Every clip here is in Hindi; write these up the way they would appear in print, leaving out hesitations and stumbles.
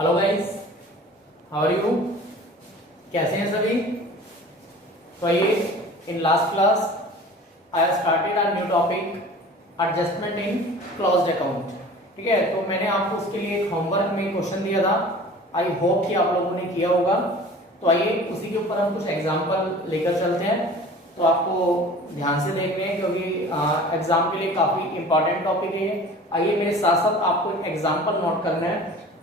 Hello guys, how are you? कैसे हैं सभी? तो आइए, in last class I have started a new topic adjustment in closed account. ठीक है, तो मैंने आपको उसके लिए एक होमवर्क में क्वेश्चन दिया था। आई होप कि आप लोगों ने किया होगा। तो आइए उसी के ऊपर हम कुछ एग्जांपल लेकर चलते हैं। तो आपको ध्यान से देखने हैं क्योंकि एग्जाम के लिए काफी इंपॉर्टेंट टॉपिक है ये। आइए मेरे साथ साथ आपको एक एग्जांपल नोट करना है,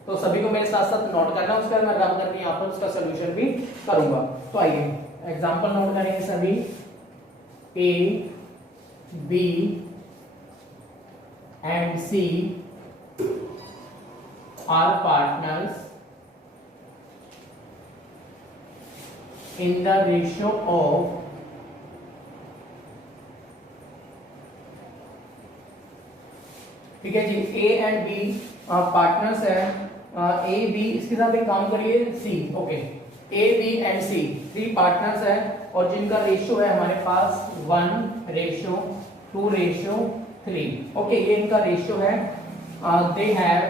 तो सभी को मेरे साथ साथ नोट करना है। उसके बाद मैं रब करके यहाँ पर उसका सोल्यूशन भी करूंगा। तो आइए एग्जांपल नोट करेंगे सभी। A, B and C are partners in the ratio of ठीक है जी, ए एंड बी पार्टनर्स है। ए बी, इसके साथ एक काम करिए C. Okay, A B and C 3 partners है और जिनका रेशियो है हमारे पास 1:2:3। ओके, ये इनका रेशियो है। दे हैव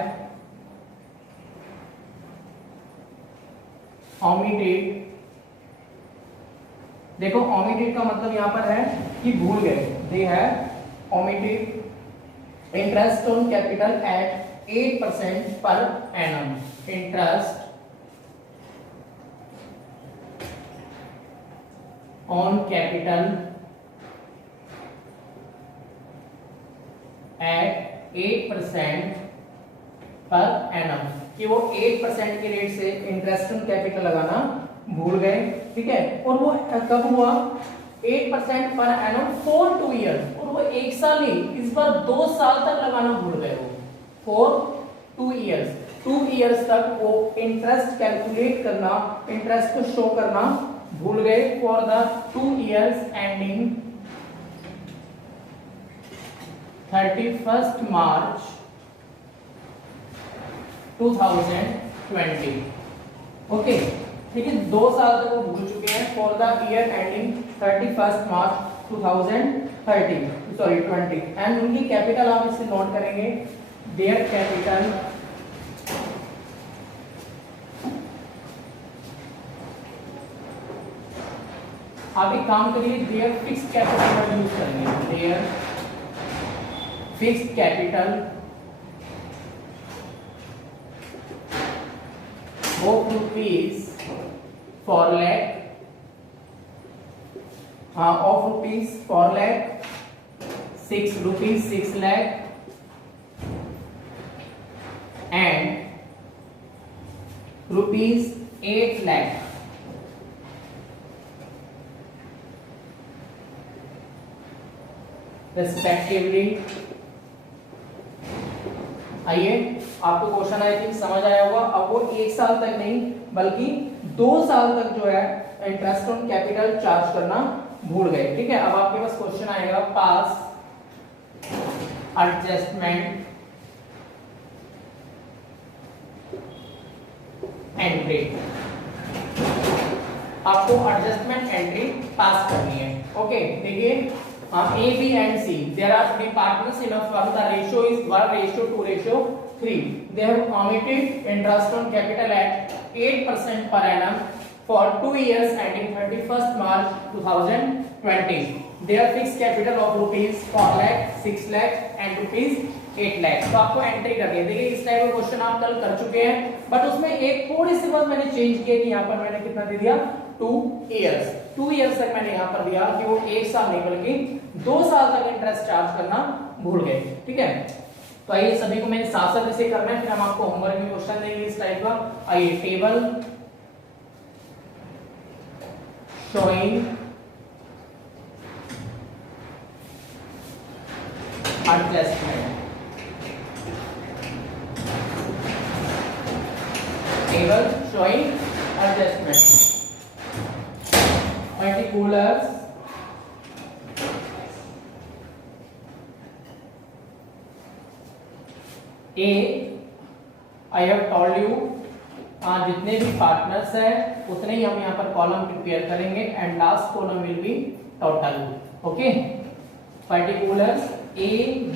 omitted, देखो omitted का मतलब यहां पर है कि भूल गए। They have omitted interest on capital eight 8% per annum. Interest on capital eight 8% per annum, कि वो 8% के रेट से इंटरेस्ट ऑन कैपिटल लगाना भूल गए। ठीक है, और वो कब हुआ? 8% पर एनम फॉर 2 ईयर्स, और वो 1 साल ही, इस बार 2 साल तक लगाना भूल गए वो। फॉर 2 ईयर्स, 2 ईयर्स तक वो इंटरेस्ट कैलकुलेट करना, इंटरेस्ट को शो करना भूल गए। For the 2 years ending 31 March 2020। Okay, ठीक है, 2 साल तक वो भूल चुके हैं। For the year ending 31 March 2020 and उनकी कैपिटल आप इससे नोट करेंगे। देयर कैपिटल आप एक काम करिए, देयर फिक्स्ड कैपिटल यूज करेंगे। Their fixed capital of rupees 4 lakh, of rupees 4 lakh, 6 rupees 6 lakh and rupees 8 lakh। respectively। आइए, आपको क्वेश्चन आई थिंक समझ आया होगा। अब वो 1 साल तक नहीं बल्कि 2 साल तक जो है इंटरेस्ट ऑन कैपिटल चार्ज करना भूल गए। ठीक है, अब आपके पास क्वेश्चन आएगा, पास एडजस्टमेंट एंट्री। आपको एडजस्टमेंट एंट्री पास करनी है। ओके, देखिए A, B and C, there are 3 partners in a firm. The ratio is 1:2:3. They have omitted interest on capital at 8% per annum for 2 years ending 31st March 2020. Their fixed capital of rupees 4 lakh, 6 lakh and rupees 8 lakh। तो आपको एंट्री करनी है। देखिए इस टाइप का क्वेश्चन आप कल कर चुके हैं, बट उसमें एक थोड़ी सी बात मैंने चेंज की कि यहाँ पर मैंने कितना दे दिया? 2 ईयर्स। 2 ईयर्स तक मैंने यहाँ पर दिया कि वो 1 साल नहीं बल्कि 2 साल तक इंटरेस्ट चार्ज करना भूल गए। ठीक है, तो आइए सभी को मेरे साथ साथ इसे करना है, फिर हम आपको होमवर्क में क्वेश्चन देंगे इस टाइप का। आइए, table showing adjustment. Table showing adjustment. particulars A, I have told you, जितने भी पार्टनर्स है उतने ही हम यहाँ पर कॉलम प्रिपेयर करेंगे and last column will be total. Okay, particulars A, B,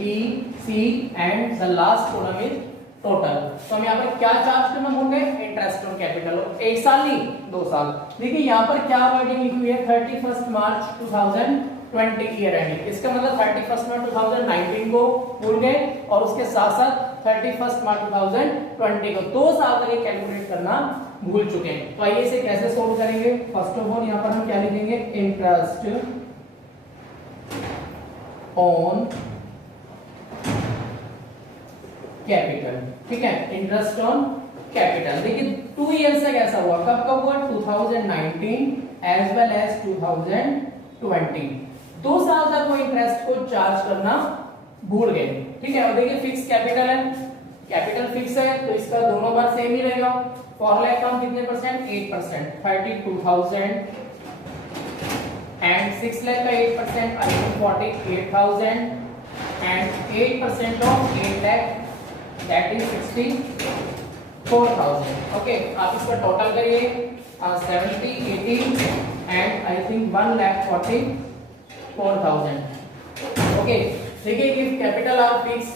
C and the last column is total. तो हम यहाँ पर क्या चार्ज करना भूल गए, इंटरेस्ट ऑन कैपिटल। एक साल नहीं 2 साल। देखिए यहाँ पर क्या वर्डिंग लिखी हुई है, 31 मार्च 2020 ईयर एंडिंग। इसका मतलब 31 मार्च 2019 को भूल गए और उसके साथ साथ 31 मार्च 2020 को 2 साल तक ये कैलकुलेट करना भूल चुके हैं। तो आइए इसे कैसे सोल्व करेंगे। फर्स्ट ऑफ ऑल यहाँ पर हम क्या लिखेंगे, इंटरेस्ट ऑन कैपिटल। ठीक है, इंटरेस्ट ऑन कैपिटल। देखिए 2 ईयर से कैसा हुआ, कब कब हुआ, 2019 एज वेल एज 2020। 2 साल तक वो इंटरेस्ट को चार्ज करना भूल गए। ठीक है, और देखिए फिक्स कैपिटल है, कैपिटल फिक्स है तो इसका दोनों बार सेम ही रहेगा। फॉर्मूला का कितने परसेंट, 8%, 32,000 एंड 6 लाख का 8% 48,000 and 8% of 8 lakh that is 64,000। Okay, आप इसका टोटल करिए 70, 80 एंड आई थिंक 1,44,000। ओके, देखिए if capital are fix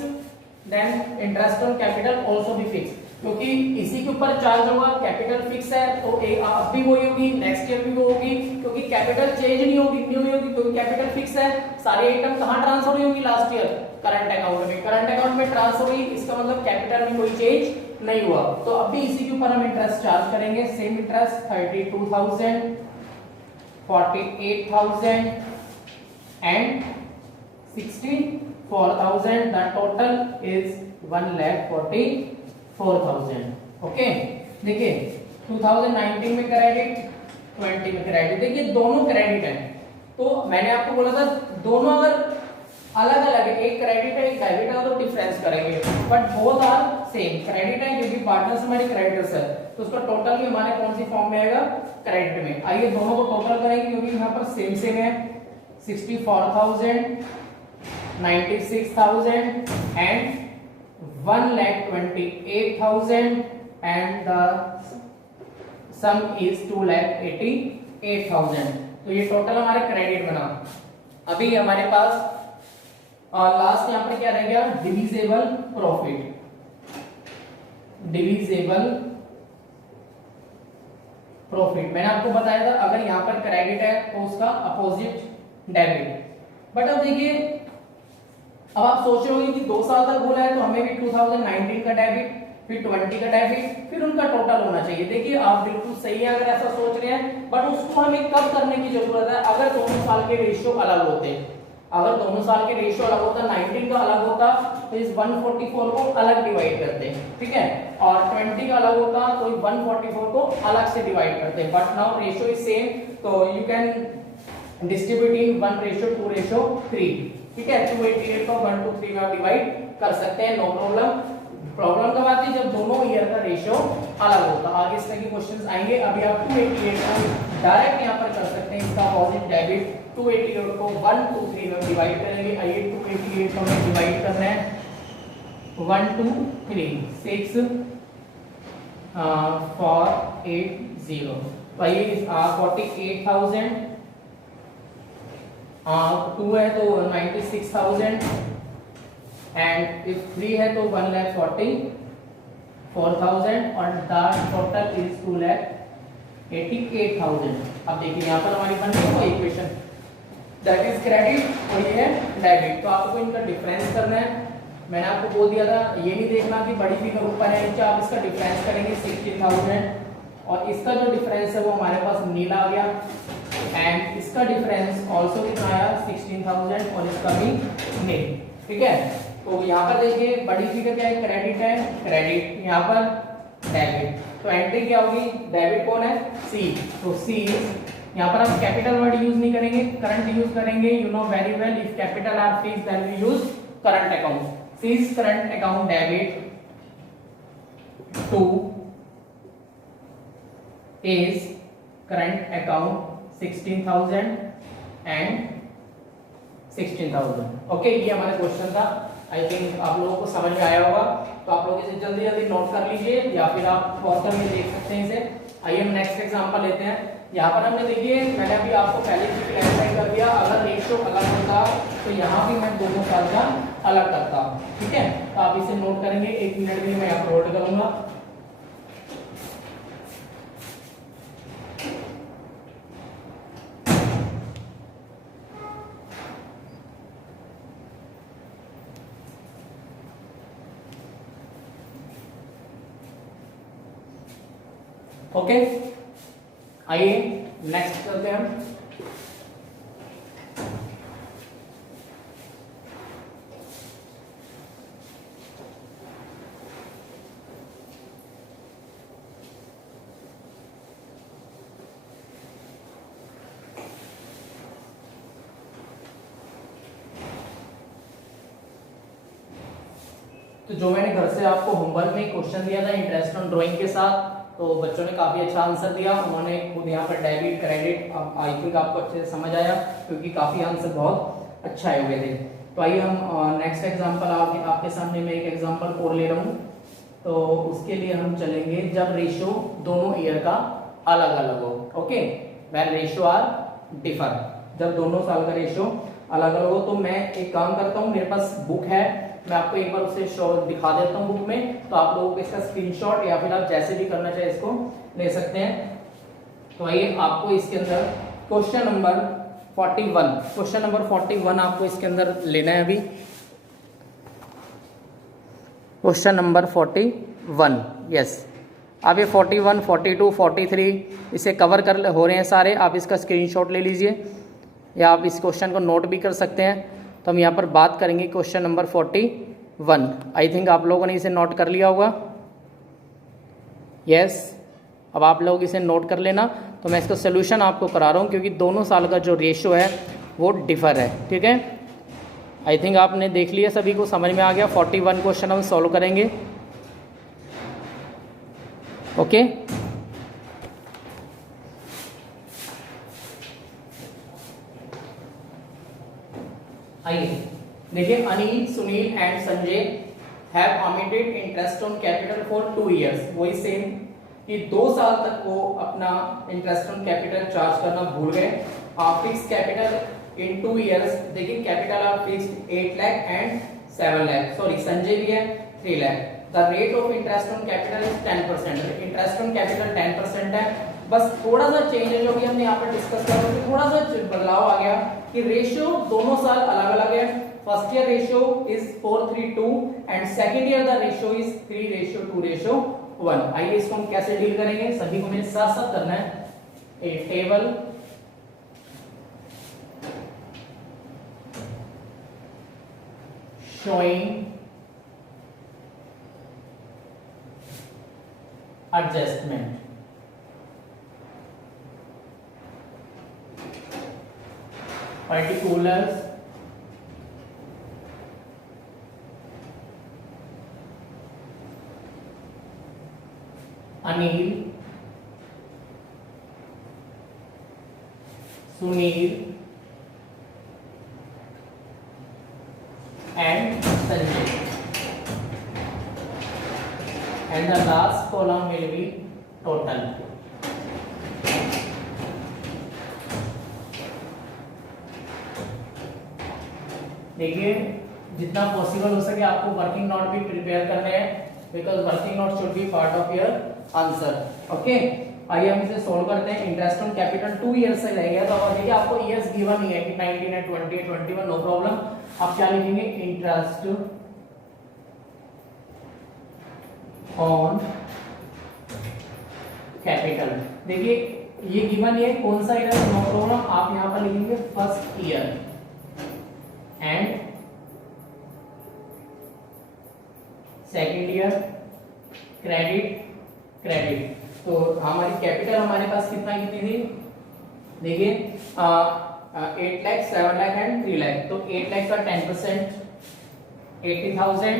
then interest on capital also be fix, क्योंकि इसी के ऊपर चार्ज होगा। कैपिटल फिक्स है तो अब भी वही होगी, नेक्स्ट ईयर भी वो होगी, क्योंकि कैपिटल चेंज नहीं होगी, न्यू नहीं होगी, क्योंकि कैपिटल फिक्स है। सारी आइटम कहां ट्रांसफर हुई होगी, लास्ट ईयर करंट अकाउंट में। करंट अकाउंट में ट्रांसफर हुई, इसका मतलब कैपिटल में कोई चेंज नहीं हुआ। तो अब भी इसी के ऊपर हम इंटरेस्ट चार्ज करेंगे, same interest 32,000, 48,000 and 64,000। The total is 1,44,000। Okay, देखिए 2019 में क्रेडिट, 20 में क्रेडिट। देखिए दोनों क्रेडिट है, तो मैंने आपको बोला था दोनों अगर अलग अलग है, एक क्रेडिट है एक डेबिट है, तो डिफरेंस करेंगे, but both are same. Credit है क्योंकि पार्टनर्स हमारे क्रेडिटर्स है, तो उसका टोटल भी हमारे कौन सी फॉर्म में आएगा, क्रेडिट में। आइए दोनों को टोटल करेंगे क्योंकि यहाँ पर सेम सेम है। 64,000, 96,000 and 1,28,000 and the sum is 2,88,000। तो ये टोटल हमारे क्रेडिट बना। अभी हमारे पास लास्ट यहाँ पर क्या रह गया, डिविजिबल प्रॉफिट। डिविजिबल प्रॉफिट मैंने आपको बताया था, अगर यहाँ पर क्रेडिट है तो उसका अपोजिट डेबिट। बट अब देखिए, अब आप सोच रहे होंगे कि 2 साल तक बोला है तो हमें भी 2019 का डेबिट, फिर 20 का डेबिट, फिर उनका टोटल होना चाहिए। देखिए आप बिल्कुल सही है अगर ऐसा सोच रहे हैं, बट उसको हमें कब करने की जरूरत है, अगर दोनों साल के रेशियो अलग होते। अगर दोनों साल के रेशियो अलग होता, 19 का अलग होता तो इस 144 को अलग डिवाइड करते, ठीक है, और 20 का अलग होता तो 144 को अलग से डिवाइड करते। But now ratio is same, तो यू कैन डिस्ट्रीब्यूट इन 1:2:3। ठीक है, 288 को 1 to 3 में आप डिवाइड कर सकते हैं, नो प्रॉब्लम। प्रॉब्लम कब आती है, जब दोनों ईयर का रेशियो अलग होता। आगे इस तरह के क्वेश्चंस आएंगे। अभी आप 288 को डायरेक्ट यहां पर कर सकते हैं, इसका अपोजिट डेबिट 288 को 1 to 3 में डिवाइड करेंगे। आइए 288 को हमें डिवाइड करना है 1 to 3, 6 4 8 0। तो आइए 48,000, 2 है तो 96,000 एंड इफ 3 है तो 1,44,000 और द टोटल इज 2,88,000। अब देखिए यहाँ पर हमारी बन गई इक्वेशन, दैट इज क्रेडिट और ये है डेबिट। तो आपको इनका डिफरेंस करना है। मैंने आपको बोल दिया था, ये नहीं देखना कि बड़ी फिगर ऊपर है नीचे, आप इसका डिफरेंस करेंगे 16,000 और इसका जो डिफरेंस है वो हमारे पास नील आ गया एंड इसका डिफरेंस ऑल्सो कितना आया 16,000 और इसका भी नील। ठीक है, तो यहाँ पर देखिए बड़ी फिगर क्या है, क्रेडिट है, क्रेडिट, यहाँ पर डेबिट। तो एंट्री क्या होगी, डेबिट कौन है, सी, तो सी। यहाँ पर हम कैपिटल वर्ड यूज नहीं करेंगे, करंट यूज करेंगे। You know very well, if capital are fixed then we use current account. Sees current account debit to is current account 16,000 and 16,000। Okay, ये हमारा क्वेश्चन था। आई थिंक आप लोगों को समझ में आया होगा, तो आप लोग इसे जल्दी जल्दी नोट कर लीजिए या फिर आप पॉज करके देख सकते हैं इसे। आइए हम नेक्स्ट एग्जांपल लेते हैं। यहाँ पर हमने देखिए मैंने अभी आपको पहले ही क्लैरिफाई कर दिया, अगर रेशियो अलग होता तो यहाँ भी मैं दोनों साल का अलग करता। ठीक है, तो आप इसे नोट करेंगे, 1 मिनट के लिए मैं यहाँ पर होल्ड करूंगा। ओके, आइए नेक्स्ट करते हैं हम। तो जो मैंने घर से आपको होमवर्क में क्वेश्चन दिया था इंटरेस्ट ऑन ड्राइंग के साथ, तो बच्चों ने काफ़ी अच्छा आंसर दिया। उन्होंने खुद यहाँ पर डेबिट क्रेडिट, आई थिंक आपको अच्छे से समझ आया क्योंकि काफ़ी आंसर बहुत अच्छा आए हुए थे। तो आइए हम नेक्स्ट एग्जांपल आपके सामने मैं एक एग्जांपल और ले रहा हूँ। तो उसके लिए हम चलेंगे जब रेशियो दोनों ईयर का अलग अलग हो। Okay, when ratio are differ, जब दोनों साल का रेशियो अलग अलग हो। तो मैं एक काम करता हूँ, मेरे पास बुक है, मैं आपको एक बार उसे शो दिखा देता हूँ बुक में, तो आप लोगों को इसका स्क्रीनशॉट या फिर आप जैसे भी करना चाहे इसको ले सकते हैं। तो आइए आपको इसके अंदर क्वेश्चन नंबर 41 आपको इसके अंदर लेना है अभी। Question number 41, yes. अब ये 41, 42, 43 इसे कवर कर हो रहे हैं सारे। आप इसका स्क्रीनशॉट ले लीजिए या आप इस क्वेश्चन को नोट भी कर सकते हैं। तो हम यहाँ पर बात करेंगे क्वेश्चन नंबर 41। आई थिंक आप लोगों ने इसे नोट कर लिया होगा, यस। अब आप लोग इसे नोट कर लेना। तो मैं इसका सोल्यूशन आपको करा रहा हूँ क्योंकि दोनों साल का जो रेशियो है वो डिफर है। ठीक है, आई थिंक आपने देख लिया, सभी को समझ में आ गया। 41 क्वेश्चन हम सॉल्व करेंगे। ओके, आइए देखिए, Anil, Sunil and Sanjay have omitted interest on capital for 2 years. वही सेम कि 2 साल तक वो अपना इंटरेस्ट ऑन कैपिटल चार्ज करना भूल गए। फिक्स कैपिटल इन 2 इयर्स, देखिए capital are fixed 8 lakh and 7 lakh, sorry Sanjay भी है 3 lakh. The rate of interest on capital is 10%। Interest on capital 10% है। बस थोड़ा सा चेंज है जो भी हमने यहाँ पर डिस्कस किया, तो थोड़ा सा बदलाव आ गया कि रेशियो दोनों साल अलग अलग है। First year ratio is 4:3:2 and second year the ratio is 3:2:1। आइए इसको हम कैसे डील करेंगे, सभी को मेरे साथ साथ करना है। ए table showing adjustment, particulars, Anil, Sunil and Sanjay, and the last column will be total. देखिए जितना पॉसिबल हो सके आपको वर्किंग नोट भी प्रिपेयर करने हैं, because working note should be part of your answer. Okay, आइए हम इसे सॉल्व करते हैं। इंटरेस्ट ऑन कैपिटल 2 इयर्स से रह गया, तो अब देखिए आपको ईयर्स गिवन ही है कि 19 है, 20 है, 21, नो प्रॉब्लम। आप क्या लिखेंगे, इंटरेस्ट ऑन कैपिटल। देखिए ये गिवन है, कौन सा ईयर, नो प्रॉब्लम। आप यहां पर लिखेंगे first year and second year, credit. तो हमारी कैपिटल हमारे पास कितनी थी, देखिए 8 लाख, 7 लाख एंड 3 लाख। तो 8 लाख का 10% 80,000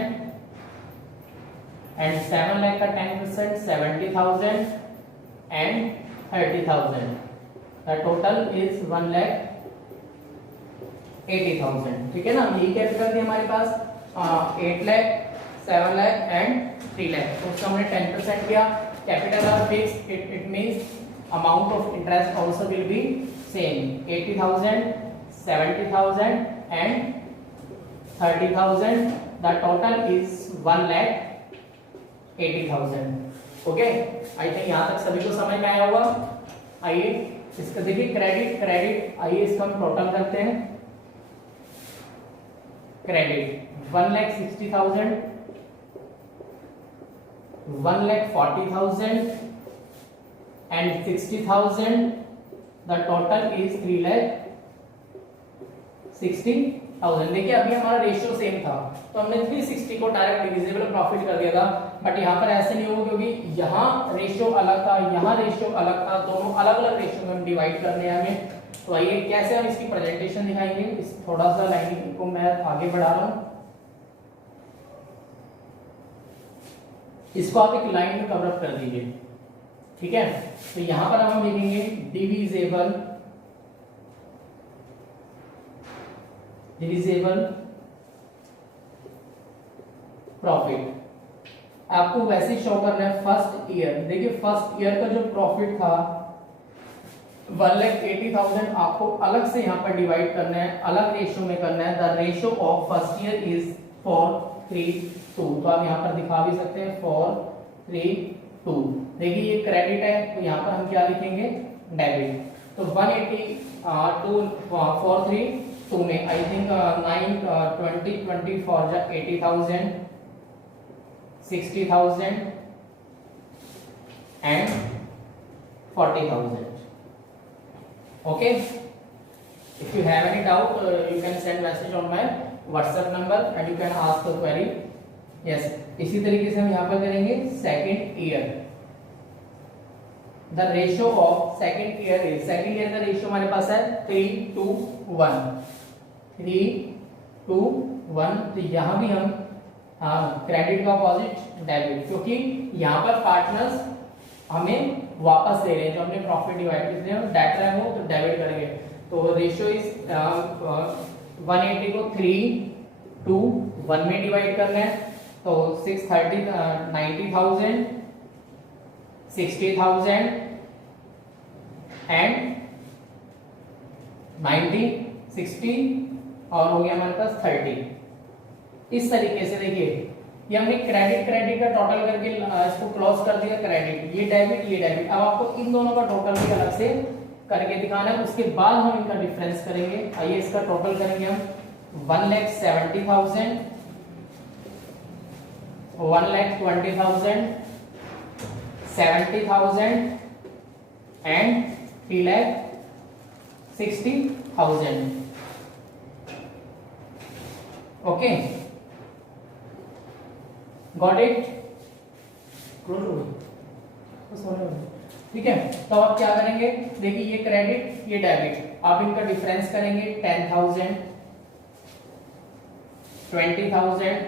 एंड 7 लाख का 10% 70,000 एंड 30,000। The total is 1,80,000। ठीक है ना, यही कैपिटल थी हमारे पास। 8 लाख, 7 लाख एंड 3 लाख। तो उसका हमने 10% किया capital are fixed, it means amount of interest also will be same, 80,000, 70,000 and 30,000. The total is 1,80,000. Okay, I think यहाँ तक सभी को समझ में आया होगा। आइए इसका देखिए क्रेडिट, आइए इसका हम टोटल करते हैं। Credit 1,60,000, 1,40,000 and 60,000. The total is 3,60,000. देखिए अभी हमारा रेशियो सेम था तो हमने 360 को डायरेक्ट डिविजिबल प्रॉफिट कर दिया था, बट यहाँ पर ऐसे नहीं होगा क्योंकि यहाँ रेशियो अलग था, यहाँ रेशियो अलग था, दोनों अलग अलग रेशियो में हम डिवाइड करने हैं हमें। तो आइए कैसे हम इसकी प्रेजेंटेशन दिखाएंगे। इस थोड़ा सा लाइन को मैं आगे बढ़ा रहा हूँ, इसको आप एक लाइन में कवर अप कर दीजिए, ठीक है। तो यहां पर हम लिखेंगे डिविजिबल प्रॉफिट। आपको वैसे शो करना है फर्स्ट ईयर। देखिए फर्स्ट ईयर का जो प्रॉफिट था 1,80,000 आपको अलग से यहाँ पर डिवाइड करना है, अलग रेशियो में करना है। The ratio of first year is 4:3:2। तो आप यहाँ पर दिखा भी सकते हैं 4:3:2। देखिए ये क्रेडिट है तो यहाँ पर हम क्या लिखेंगे, डेबिट। तो 4:3:2 में I think 9, 20, 24 80,000, 60,000 and 40,000. Okay, if you have any doubt you can send message on my WhatsApp number and you can ask the query. Yes, इसी तरीके से हम यहाँ पर करेंगे second year. The ratio of second year is, second year का रेशियो हमारे पास है 3:1, 3:1। तो यहाँ भी हम क्रेडिट का अपोजिट डेबिट, क्योंकि यहाँ पर पार्टनर्स हमें वापस दे रहे हैं, जो हमने प्रॉफिट डिवाइड किए हैं डेट है वो तो डेबिट करेंगे। तो रेशियो इज 180 को 3:1 में डिवाइड करना है। तो 90,000, 60,000 एंड 90, 60 और हो गया हमारे पास 30। इस तरीके से देखिए ये हमने क्रेडिट का टोटल करके इसको क्लोज कर दिया, क्रेडिट ये डेबिट। अब आपको इन दोनों का टोटल भी अलग से करके दिखाना है, उसके बाद हम इनका डिफरेंस करेंगे। आइए इसका टोटल करेंगे हम 1,70,000, 1,20,000, 70,000 and 3,60,000. Okay, got it? ठीक है। तो आप क्या करेंगे, देखिए ये क्रेडिट ये डेबिट, आप इनका डिफरेंस करेंगे 10,000, 20,000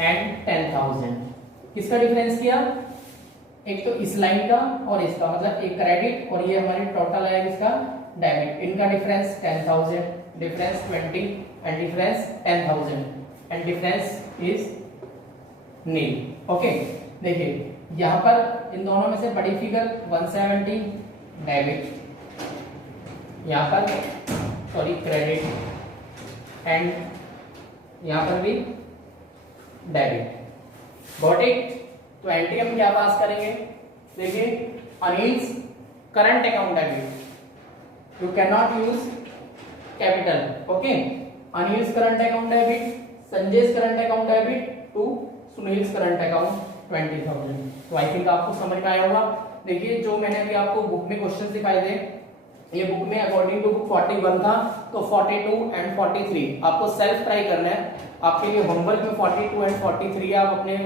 एंड 10,000। किसका डिफरेंस किया, एक तो इस लाइन का और इसका, मतलब एक क्रेडिट और ये हमारी टोटल है इसका डेबिट। इनका difference 10,000, difference 20 and difference 10,000 and difference is nil. Okay, देखिए यहां पर इन दोनों में से बड़ी फिगर 170 डेबिट, यहां पर सॉरी क्रेडिट एंड यहां पर भी डेबिट। Got it? तो एंट्री हम क्या पास करेंगे, देखिए Anil's current account debit, you can not use capital. Okay, Anil's current account debit, Sanjay's current account debit to Sunil's current account 20,000। तो आई थिंक आपको समझ में आया होगा। देखिए जो मैंने अभी आपको बुक में क्वेश्चंस दिखाए थे, ये बुक में अकॉर्डिंग टू बुक 41 था, तो 42 एंड 43 आपको सेल्फ ट्राई करना है। आपके लिए होमवर्क में 42 एंड 43 आप अपने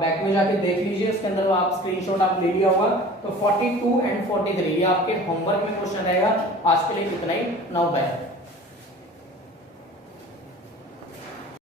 बैक में जाके देख लीजिए, उसके अंदर आप स्क्रीनशॉट आप ले लिया होगा। तो 42 एंड 43 ये आपके होमवर्क में क्वेश्चन रहेगा। आज के लिए इतना ही, नाउ बाय।